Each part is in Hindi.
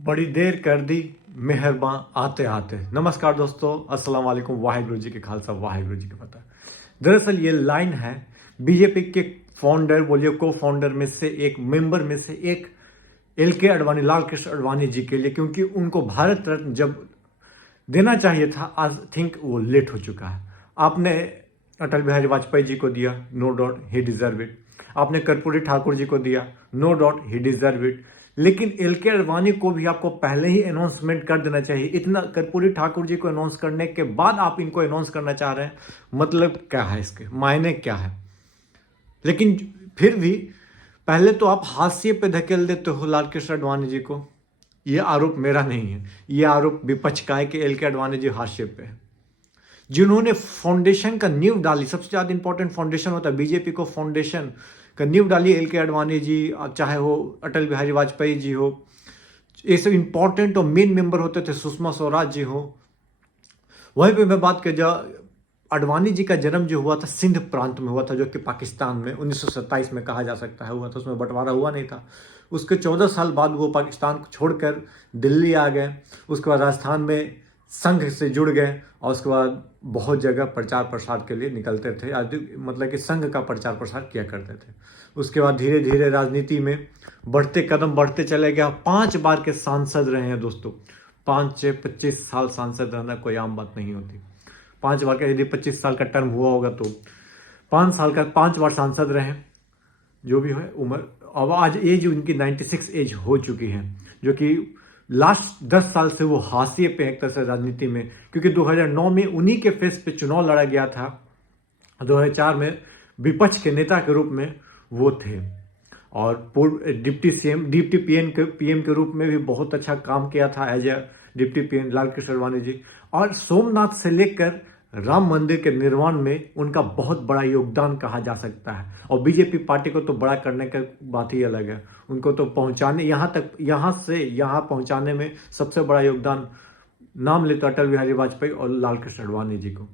बड़ी देर कर दी मेहरबान आते आते। नमस्कार दोस्तों, अस्सलाम वालेकुम, वाहिगुरु जी के खालसा वाहिगुरु जी के फतह। दरअसल ये लाइन है बीजेपी के फाउंडर बोलिए को फाउंडर में से एक मेंबर में से एक LK अडवाणी, लाल कृष्ण अडवाणी जी के लिए, क्योंकि उनको भारत रत्न जब देना चाहिए था, आई थिंक वो लेट हो चुका है। आपने अटल बिहारी वाजपेयी जी को दिया, no doubt he deserve it. आपने कर्पूरी ठाकुर जी को दिया, no doubt he deserve it. लेकिन LK अडवाणी को भी आपको पहले ही अनाउंसमेंट कर देना चाहिए। इतना कर्पूरी ठाकुर जी को अनाउंस करने के बाद आप इनको अनाउंस करना चाह रहे हैं, मतलब क्या है, इसके मायने क्या है? लेकिन फिर भी पहले तो आप हाशिए पे धकेल देते हो लाल कृष्ण अडवाणी जी को। ये आरोप मेरा नहीं है, ये आरोप विपक्ष का है कि LK अडवाणी जी हाशिए पे है। जिन्होंने फाउंडेशन का नींव डाली, सबसे ज्यादा इंपॉर्टेंट फाउंडेशन होता है बीजेपी को, फाउंडेशन का नींव डाली LK अडवाणी जी, चाहे वो अटल बिहारी वाजपेयी जी हो, ये सब इंपॉर्टेंट और मेन मेंबर होते थे, सुषमा स्वराज जी हो। वहीं पे मैं बात कर, जो अडवाणी जी का जन्म जो हुआ था सिंध प्रांत में हुआ था, जो कि पाकिस्तान में 1927 में कहा जा सकता है हुआ था। उसमें बंटवारा हुआ नहीं था। उसके 14 साल बाद वो पाकिस्तान को छोड़कर दिल्ली आ गए। उसके बाद राजस्थान में संघ से जुड़ गए और उसके बाद बहुत जगह प्रचार प्रसार के लिए निकलते थे, मतलब कि संघ का प्रचार प्रसार किया करते थे। उसके बाद धीरे धीरे राजनीति में बढ़ते कदम बढ़ते चले गए। 5 बार के सांसद रहे हैं दोस्तों। 5 से 25 साल सांसद रहना कोई आम बात नहीं होती। 5 बार का, यदि 25 साल का टर्म हुआ होगा तो 5 साल का 5 बार सांसद रहे। जो भी है उम्र, अब आज एज उनकी 96 एज हो चुकी है, जो कि लास्ट 10 साल से वो हाशिए पे एक तरह से राजनीति में, क्योंकि 2009 में उन्हीं के फेस पे चुनाव लड़ा गया था। 2004 में विपक्ष के नेता के रूप में वो थे और पूर्व डिप्टी CM, डिप्टी PM के रूप में भी बहुत अच्छा काम किया था as a deputy PM Lal Krishna Advani ji. और सोमनाथ से लेकर राम मंदिर के निर्माण में उनका बहुत बड़ा योगदान कहा जा सकता है। और बीजेपी पार्टी को तो बड़ा करने का बात ही अलग है। उनको तो पहुंचाने, यहाँ से यहाँ पहुंचाने में सबसे बड़ा योगदान नाम ले तो अटल बिहारी वाजपेयी और लाल कृष्ण अडवाणी जी को।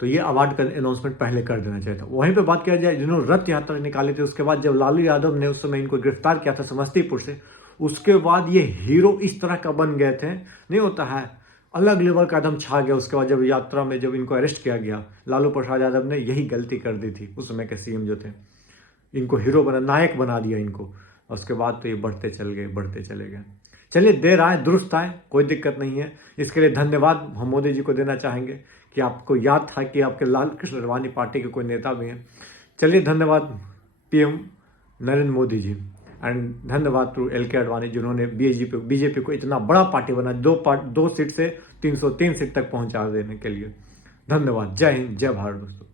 तो ये अवार्ड का अनाउंसमेंट पहले कर देना चाहिए था। वहीं पे बात किया जाए, जिन्होंने रथ यात्रा निकाली थी, उसके बाद जब लालू यादव ने उस समय इनको गिरफ्तार किया था समस्तीपुर से, उसके बाद ये हीरो इस तरह का बन गए थे, नहीं होता है, अलग लेवल का एकदम छा गया। उसके बाद जब यात्रा में जब इनको अरेस्ट किया गया, लालू प्रसाद यादव ने यही गलती कर दी थी उस समय के CM जो थे, इनको हीरो बना, नायक बना दिया इनको। और उसके बाद तो ये बढ़ते चले गए। चलिए, देर आए दुरुस्त आए, कोई दिक्कत नहीं है। इसके लिए धन्यवाद हम मोदी जी को देना चाहेंगे कि आपको याद था कि आपके लाल कृष्ण अडवाणी पार्टी के कोई नेता भी हैं। चलिए, धन्यवाद PM नरेंद्र मोदी जी, एंड धन्यवाद टू LK अडवाणी, जिन्होंने बीजेपी को इतना बड़ा पार्टी बना, 2 सीट से 303 सीट तक पहुंचा देने के लिए। धन्यवाद। जय हिंद, जय भारत दोस्तों।